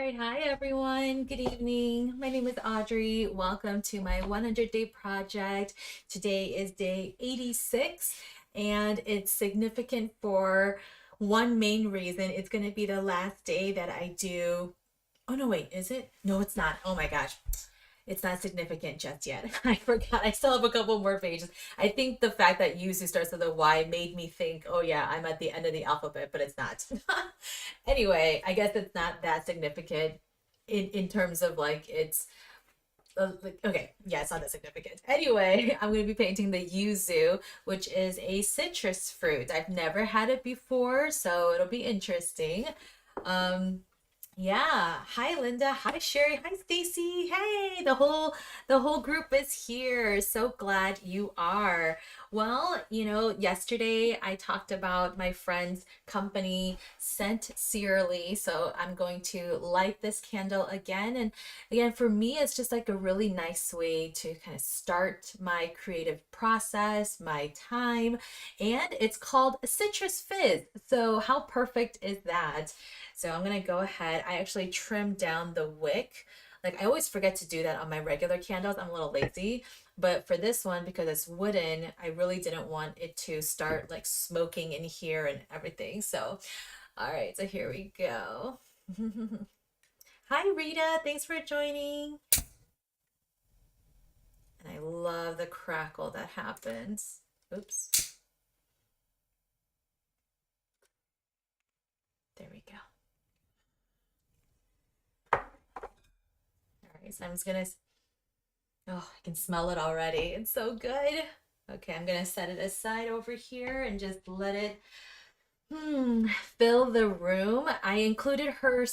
All right, hi everyone. Good evening. My name is Audrey. Welcome to my 100-day project. Today is day 86, and it's significant for one main reason. It's going to be the last day that I do. Oh, no, wait, is it? No, it's not. Oh my gosh. It's not significant just yet. I forgot. I still have a couple more pages. I think the fact that Yuzu starts with a Y made me think, oh yeah, I'm at the end of the alphabet, but it's not. Anyway, I guess it's not that significant in terms of like it's okay, yeah, it's not that significant. Anyway, I'm going to be painting the yuzu, which is a citrus fruit. I've never had it before, so it'll be interesting. Um, yeah. Hi Linda. Hi Sherry. Hi Stacy. Hey, the whole group is here. So glad you are. Well, yesterday I talked about my friend's company Scent Sincerely. So I'm going to light this candle again. And again, for me, it's just like a really nice way to kind of start my creative process, my time. And it's called Citrus Fizz. So how perfect is that? So I'm gonna go ahead. I actually trimmed down the wick. Like I always forget to do that on my regular candles. I'm a little lazy. But for this one, because it's wooden, I really didn't want it to start like smoking in here and everything. So, all right, so here we go. Hi Rita, thanks for joining. And I love the crackle that happens. Oops. There we go. All right, so I'm just gonna, oh, I can smell it already. It's so good. Okay, I'm gonna set it aside over here and just let it fill the room. I included her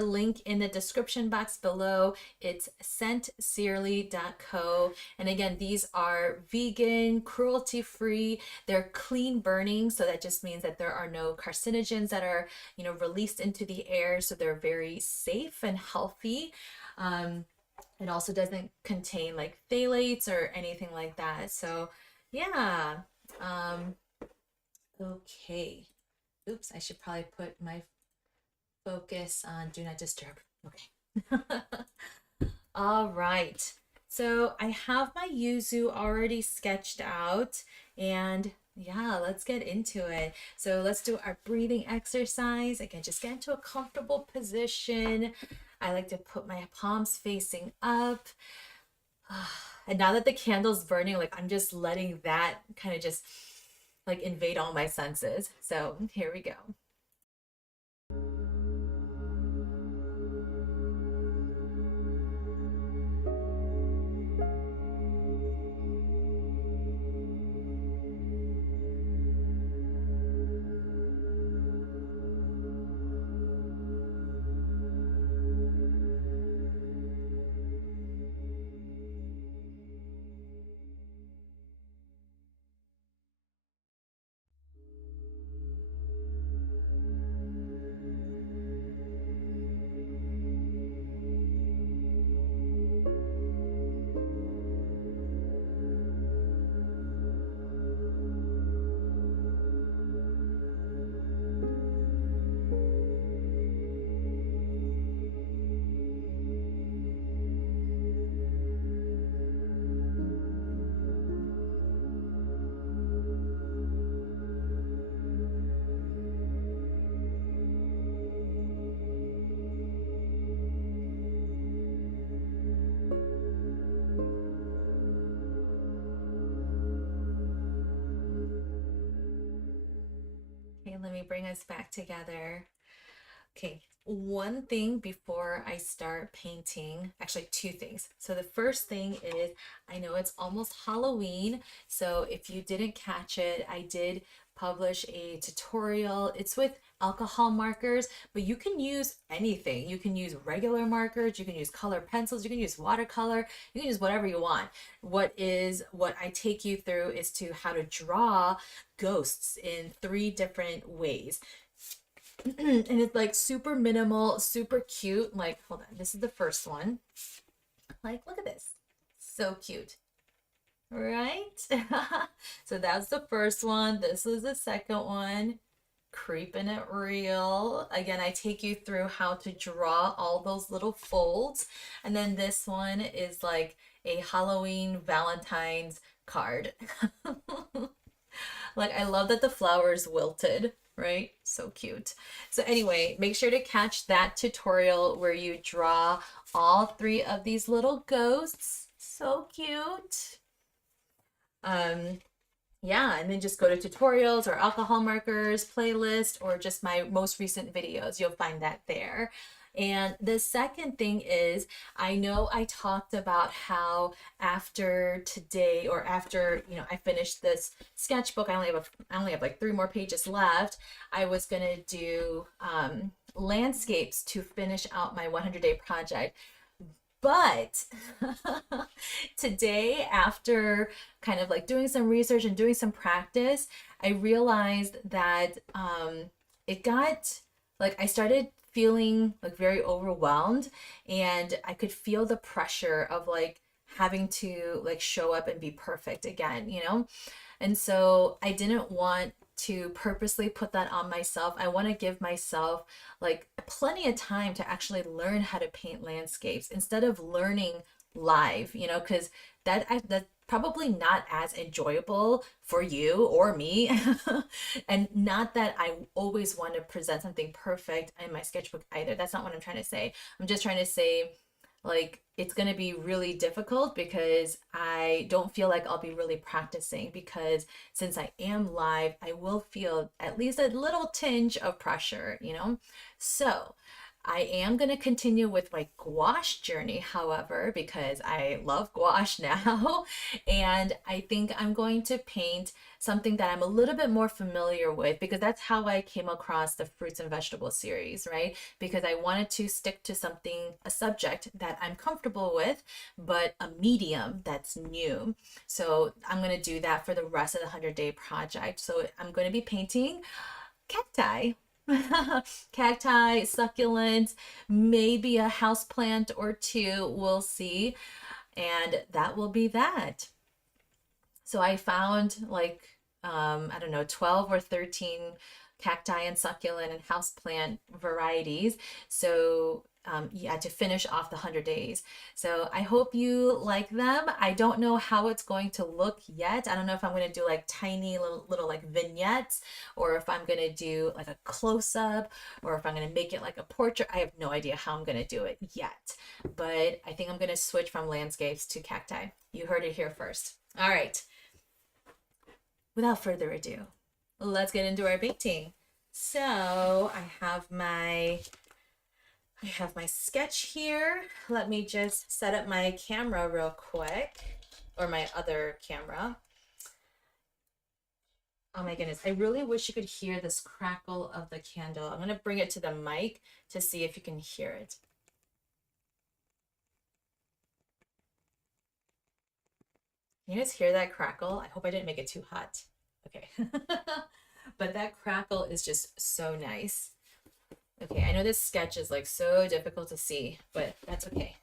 link in the description box below. It's scentsincerely.co. And again, these are vegan, cruelty-free. They're clean burning, so that just means that there are no carcinogens that are, released into the air. So they're very safe and healthy. It also doesn't contain like phthalates or anything like that. So yeah. Okay. Oops, I should probably put my focus on do not disturb. Okay. All right. So I have my yuzu already sketched out, and yeah, let's get into it. So let's do our breathing exercise. Again, just get into a comfortable position. I like to put my palms facing up. And now that the candle's burning, like I'm just letting that kind of just like invade all my senses. So here we go. Okay, let me bring us back together. Okay, one thing before I start painting, actually two things. So the first thing is I know it's almost Halloween. So if you didn't catch it, I did publish a tutorial. It's with alcohol markers, but you can use anything. You can use regular markers, you can use color pencils, you can use watercolor, you can use whatever you want. What I take you through is to how to draw ghosts in 3 different ways. And it's like super minimal, super cute. Like, hold on, this is the first one. Like, look at this. So cute. Right? So that's the first one. This is the second one. creeping it real. Again, I take you through how to draw all those little folds. And then this one is like a Halloween Valentine's card. Like, I love that the flowers wilted, right? So cute. So anyway, make sure to catch that tutorial where you draw all three of these little ghosts. So cute. Yeah, and then just go to tutorials or alcohol markers, playlist, or just my most recent videos. You'll find that there. And the second thing is, I know I talked about how after today, or after, I finished this sketchbook, I only have like 3 more pages left. I was gonna do landscapes to finish out my 100-day project. But today, after kind of like doing some research and doing some practice, I realized that it got like I started feeling like very overwhelmed, and I could feel the pressure of like having to like show up and be perfect again. And so I didn't want to purposely put that on myself. I want to give myself like plenty of time to actually learn how to paint landscapes instead of learning live, because that's probably not as enjoyable for you or me. And not that I always want to present something perfect in my sketchbook either. That's not what I'm trying to say. I'm just trying to say, like, it's going to be really difficult because I don't feel like I'll be really practicing, because since I am live, I will feel at least a little tinge of pressure. So I am going to continue with my gouache journey, however, because I love gouache now. And I think I'm going to paint something that I'm a little bit more familiar with, because that's how I came across the fruits and vegetables series, right? Because I wanted to stick to something, a subject that I'm comfortable with, but a medium that's new. So I'm going to do that for the rest of the 100-day project. So I'm going to be painting cacti. Cacti, succulents, maybe a house plant or two, we'll see. And that will be that. So I found like, I don't know, 12 or 13 cacti and succulent and houseplant varieties. So yeah, to finish off the 100 days. So I hope you like them. I don't know how it's going to look yet. I don't know if I'm going to do like tiny little like vignettes, or if I'm going to do like a close-up, or if I'm going to make it like a portrait. I have no idea how I'm going to do it yet, but I think I'm going to switch from landscapes to cacti. You heard it here first. All right. Without further ado, let's get into our painting. So I have my sketch here. Let me just set up my camera real quick, or my other camera. Oh my goodness, I really wish you could hear this crackle of the candle. I'm gonna bring it to the mic to see if you can hear it. Can you guys hear that crackle? I hope I didn't make it too hot. Okay. But that crackle is just so nice. Okay, I know this sketch is like so difficult to see, but that's okay.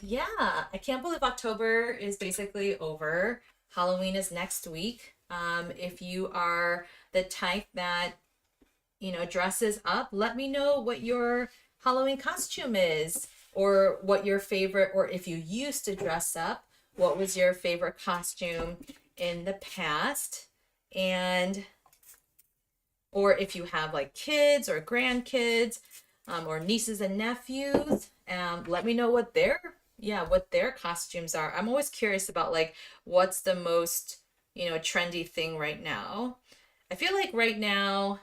Yeah, I can't believe October is basically over. Halloween is next week. If you are the type that, dresses up, let me know what your Halloween costume is, or what your favorite, or if you used to dress up, what was your favorite costume in the past. And or if you have like kids or grandkids, or nieces and nephews, let me know what their costumes are. I'm always curious about like what's the most trendy thing right now. I feel like right now,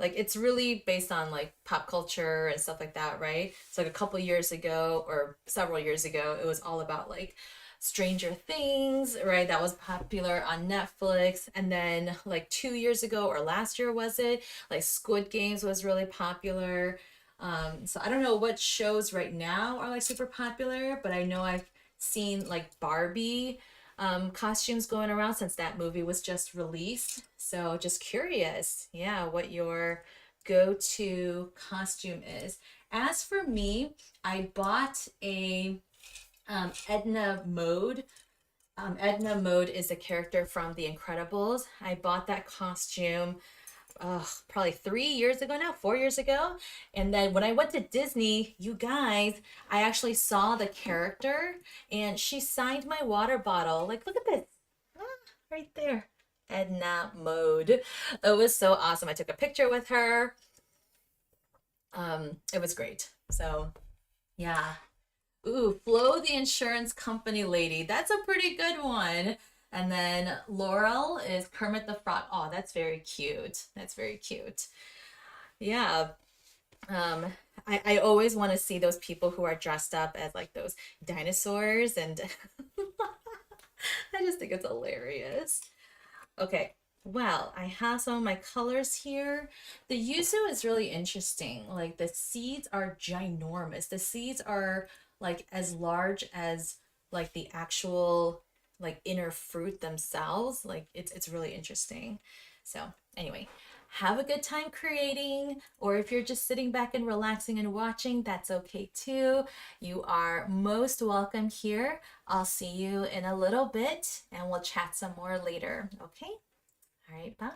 like it's really based on like pop culture and stuff like that, right? So like a couple years ago, or several years ago, it was all about like Stranger Things, right? That was popular on Netflix. And then like 2 years ago, or last year was it, like Squid Games was really popular. So I don't know what shows right now are like super popular, but I know I've seen like Barbie costumes going around since that movie was just released. So just curious, yeah, what your go-to costume is. As for me, I bought a Edna Mode Edna Mode is a character from The Incredibles. I bought that costume probably 3 years ago now, 4 years ago. And then when I went to Disney, you guys, I actually saw the character and she signed my water bottle. Like, look at this. Ah, right there. Edna Mode. It was so awesome. I took a picture with her. It was great. So, yeah. Ooh, Flo the insurance company lady. That's a pretty good one. And then Laurel is Kermit the Frog. Oh, that's very cute. That's very cute. Yeah. Um, I always want to see those people who are dressed up as like those dinosaurs, and I just think it's hilarious. Okay, well, I have some of my colors here. The yuzu is really interesting. Like the seeds are ginormous. The seeds are like as large as like the actual like inner fruit themselves. Like it's really interesting. So anyway, have a good time creating, or if you're just sitting back and relaxing and watching, that's okay too. You are most welcome here. I'll see you in a little bit and we'll chat some more later. Okay? All right, bye.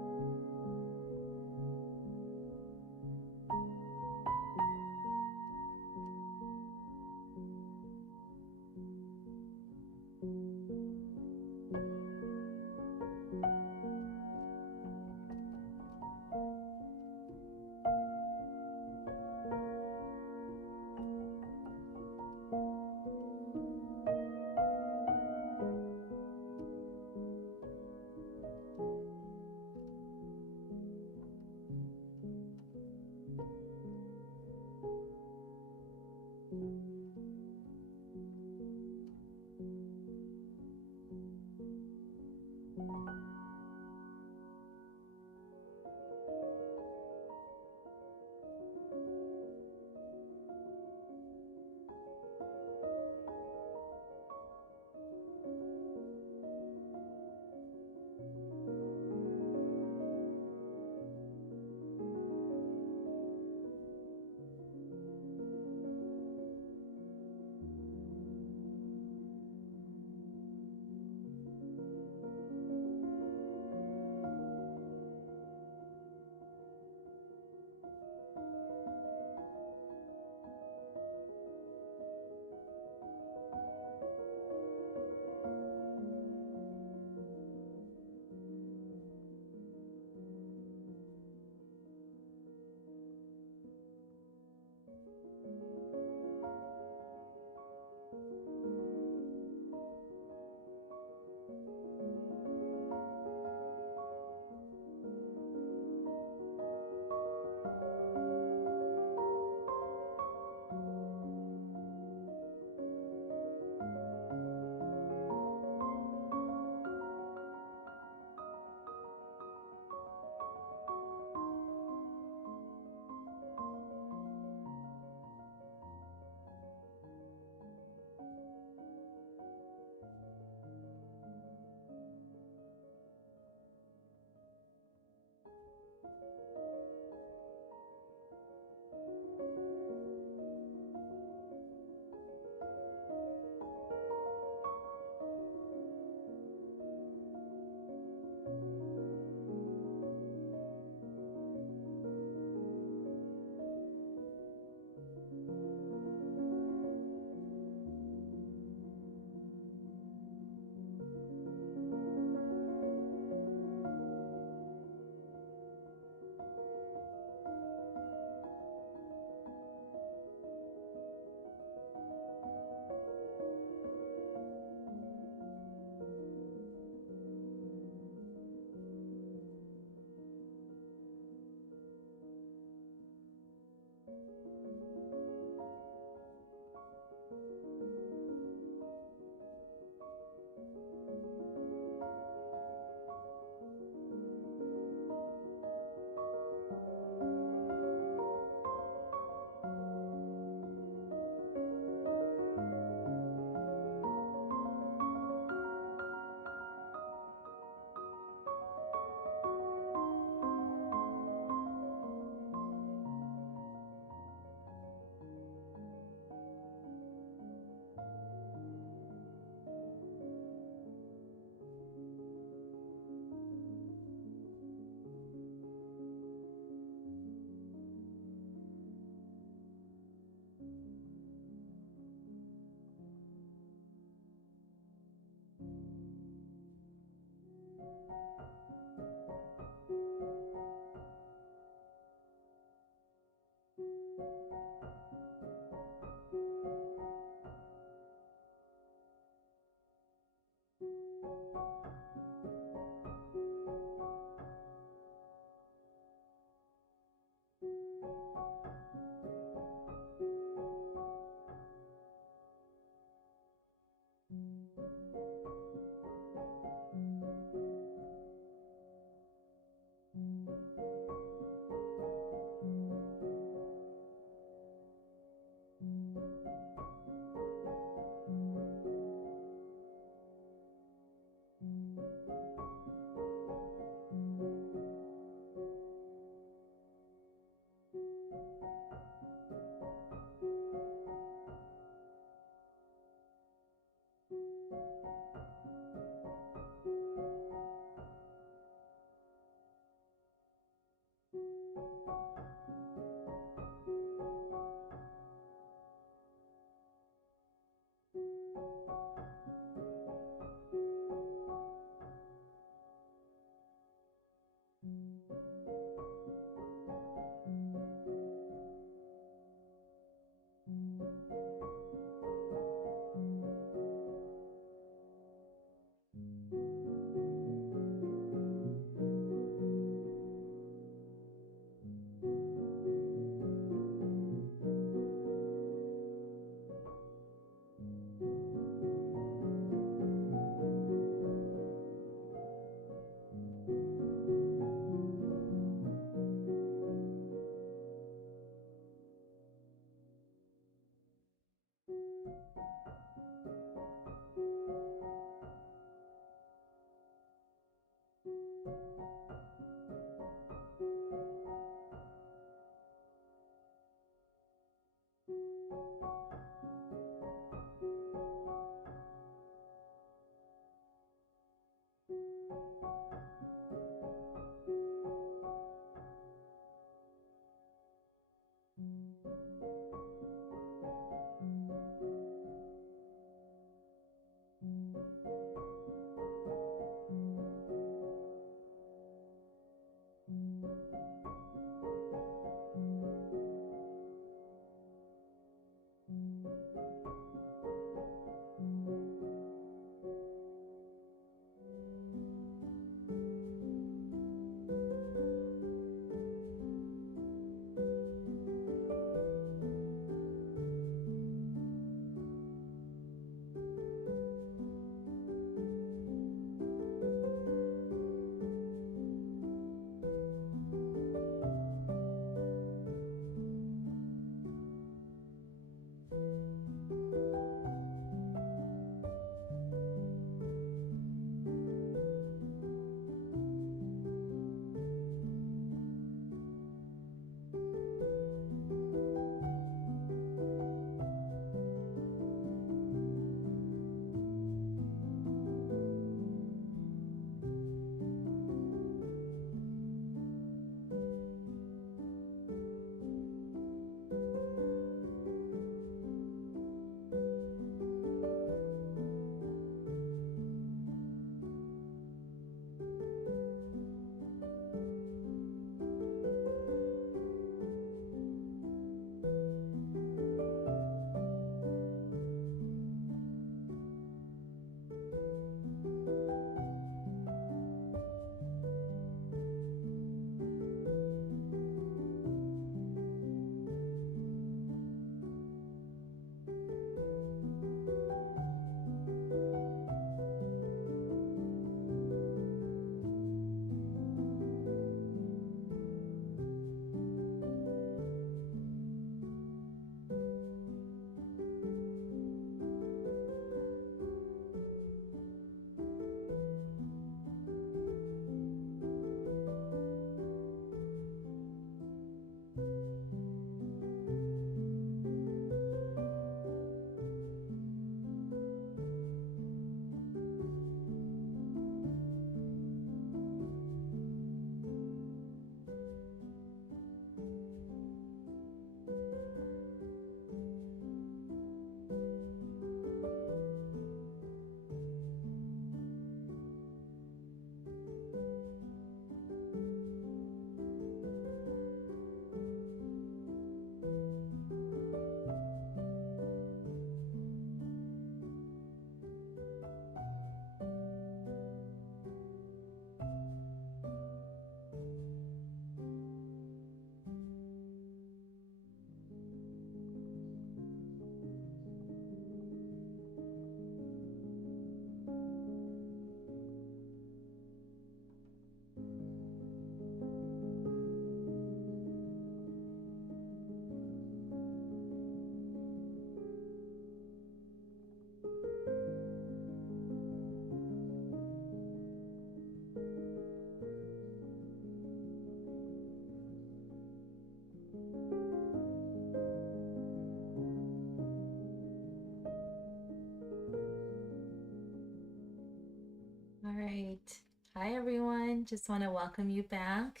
right. Hi, everyone. Just want to welcome you back.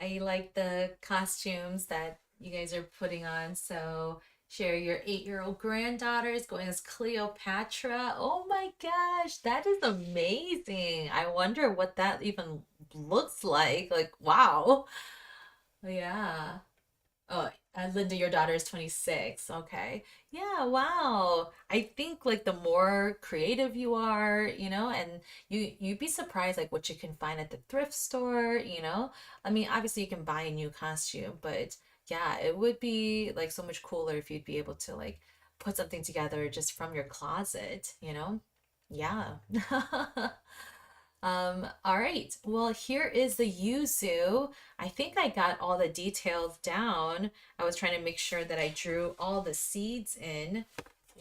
I like the costumes that you guys are putting on. So, share your 8-year-old granddaughter is going as Cleopatra. Oh my gosh, that is amazing. I wonder what that even looks like. Like, wow. Yeah. Oh, Linda, your daughter is 26. Okay. Yeah, wow. I think like the more creative you are, and you'd be surprised like what you can find at the thrift store. I mean, obviously you can buy a new costume, but yeah, it would be like so much cooler if you'd be able to like put something together just from your closet. Yeah. All right. Well, here is the yuzu. I think I got all the details down. I was trying to make sure that I drew all the seeds in.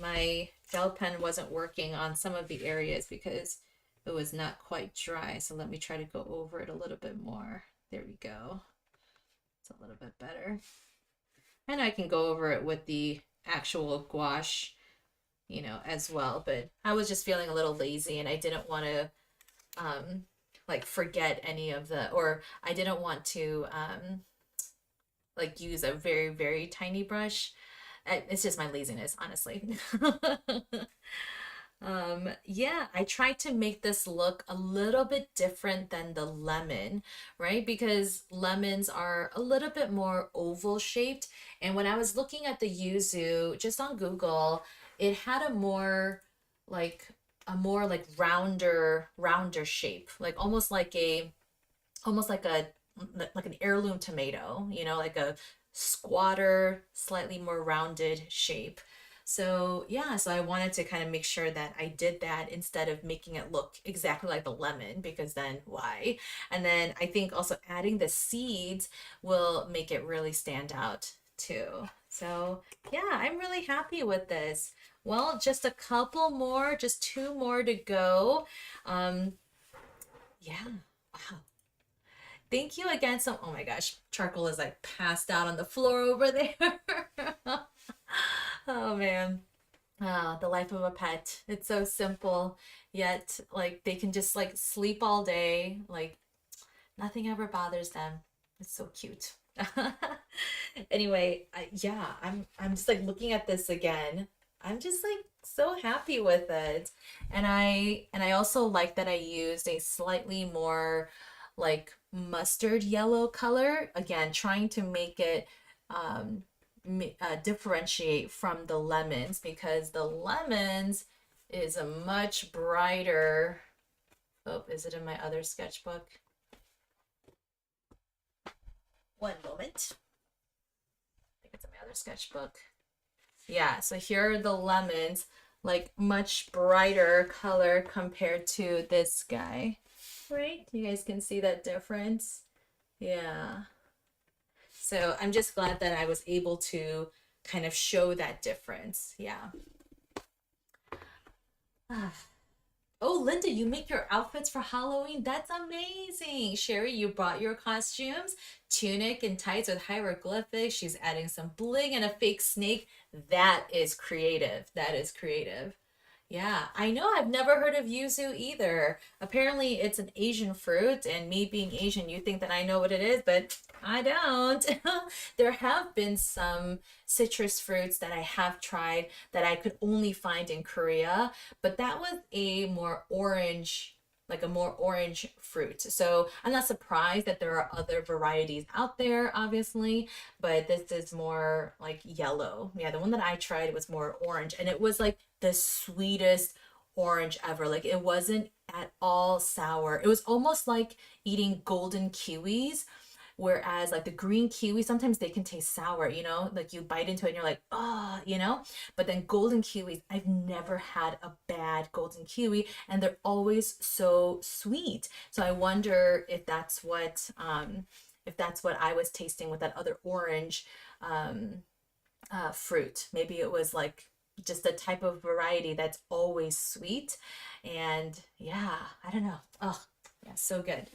My gel pen wasn't working on some of the areas because it was not quite dry. So let me try to go over it a little bit more. There we go. It's a little bit better. And I can go over it with the actual gouache, as well. But I was just feeling a little lazy and I didn't want to like forget any of the, or I didn't want to like use a very, very tiny brush. It's just my laziness, honestly. Yeah, I tried to make this look a little bit different than the lemon, right? Because lemons are a little bit more oval shaped. And when I was looking at the yuzu just on Google, it had like a more rounder shape, like almost like an heirloom tomato, like a squatter, slightly more rounded shape. So yeah, so I wanted to kind of make sure that I did that instead of making it look exactly like the lemon, because then why? And then I think also adding the seeds will make it really stand out too. So yeah, I'm really happy with this. Well, just a couple more, just two more to go. Um, yeah. Wow. Thank you again. So, oh my gosh, charcoal is like passed out on the floor over there. Oh man. The life of a pet. It's so simple, yet like they can just like sleep all day. Like nothing ever bothers them. It's so cute. Anyway, yeah, I'm just like looking at this again. I'm just like so happy with it. And I also like that I used a slightly more like mustard yellow color. Again, trying to make it um differentiate from the lemons, because the lemons is a much brighter. Oh, is it in my other sketchbook? One moment. I think it's in my other sketchbook. Yeah, so here are the lemons, like much brighter color compared to this guy. Right? You guys can see that difference? Yeah. So I'm just glad that I was able to kind of show that difference. Yeah. Oh, Linda, you make your outfits for Halloween? That's amazing. Sherry, you brought your costumes, tunic and tights with hieroglyphics. She's adding some bling and a fake snake. That is creative. That is creative. Yeah, I know. I've never heard of yuzu either. Apparently, it's an Asian fruit, and me being Asian, you think that I know what it is, but I don't. There have been some citrus fruits that I have tried that I could only find in Korea, but that was like a more orange fruit. So I'm not surprised that there are other varieties out there, obviously, but this is more like yellow. Yeah, the one that I tried was more orange, and it was like the sweetest orange ever. Like it wasn't at all sour. It was almost like eating golden kiwis. Whereas like the green kiwi, sometimes they can taste sour, like you bite into it and you're like, oh. But then golden kiwis, I've never had a bad golden kiwi, and they're always so sweet. So I wonder if that's what I was tasting with that other orange um, fruit. Maybe it was like just a type of variety that's always sweet. And yeah, I don't know. Oh, yeah, so good.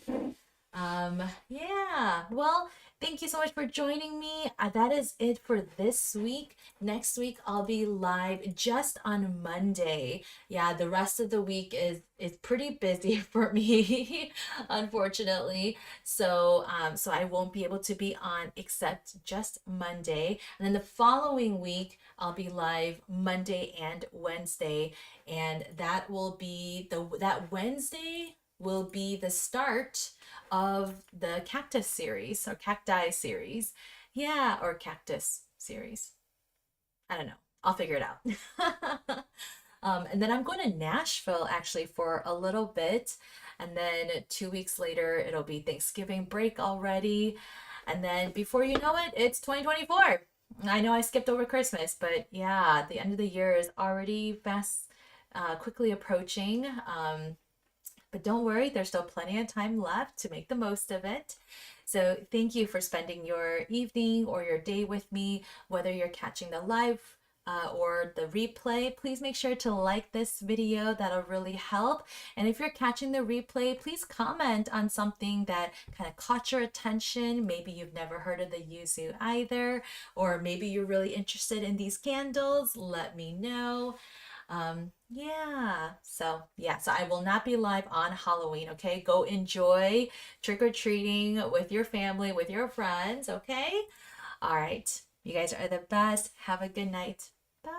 Yeah, well, thank you so much for joining me. That is it for this week. Next week I'll be live just on Monday. Yeah, the rest of the week is pretty busy for me, unfortunately. So I won't be able to be on except just Monday. And then the following week I'll be live Monday and Wednesday, and that will be that Wednesday will be the start of the cactus series or cacti series. Yeah, or cactus series. I don't know. I'll figure it out. And then I'm going to Nashville actually for a little bit. And then 2 weeks later, it'll be Thanksgiving break already. And then before you know it, it's 2024. I know I skipped over Christmas, but yeah, the end of the year is already fast, quickly approaching. But don't worry, there's still plenty of time left to make the most of it. So thank you for spending your evening or your day with me, whether you're catching the live or the replay. Please make sure to like this video. That'll really help. And if you're catching the replay, please comment on something that kind of caught your attention. Maybe you've never heard of the Yuzu either, or maybe you're really interested in these candles. Let me know. So I will not be live on Halloween. Okay, go enjoy trick-or-treating with your family, with your friends. Okay, all right, you guys are the best. Have a good night. Bye.